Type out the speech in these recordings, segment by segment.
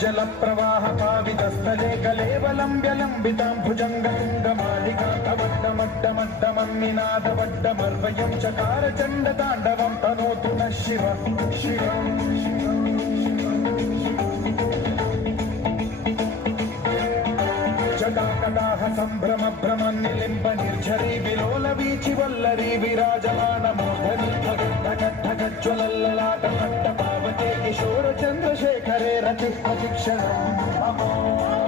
जल प्रवाह पावितस्थले कलेवलम्ब्यलम्बितां भुजङ्गलिङ्गमालिकान्तवड्डमड्डमड्डमन्निनादवड्डमर्वयं चकार चण्डताण्डवं तनोतु नः शिव शिवम् जटाकटाह सम्भ्रम भ्रमन्निलिम्ब निर्झरी विलोल वीचि वल्लरी विराजमान मोधनी ढगज्ज्वलल्ललाट पट्ट पावते किशोर चन्द्रशेखरे रति अतिक्षणम्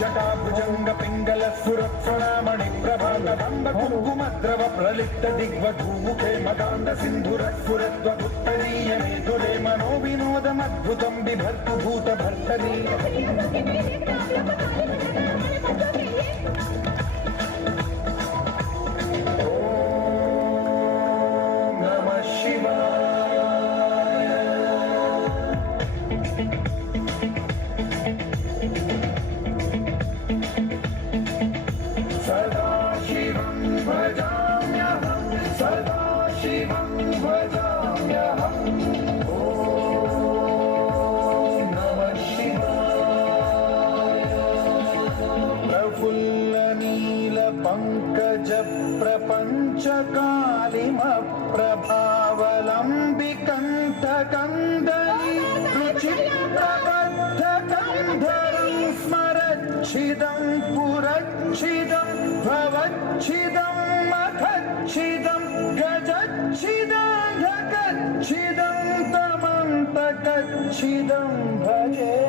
जटाभुजंग पिंगल सुरत्सणामणि प्रभातदंब कुङ्कुमद्रव प्रलिप्त दिग्वधूमुखे मदान्द सिन्धुरस्फुरद्वगुत्तरीय मेधुरे मनो विनोदमद्भुतं बिभर्तु भूतभर्तरी पंकज प्रपंच कालिम प्रभावलंबिकंठ कंदली रुचि प्रबद्ध कंधरं स्मरच्छिदं पुरच्छिदं भवच्छिदं मखच्छिदं गजच्छिदं धकच्छिदं तमंतकच्छिदं भजे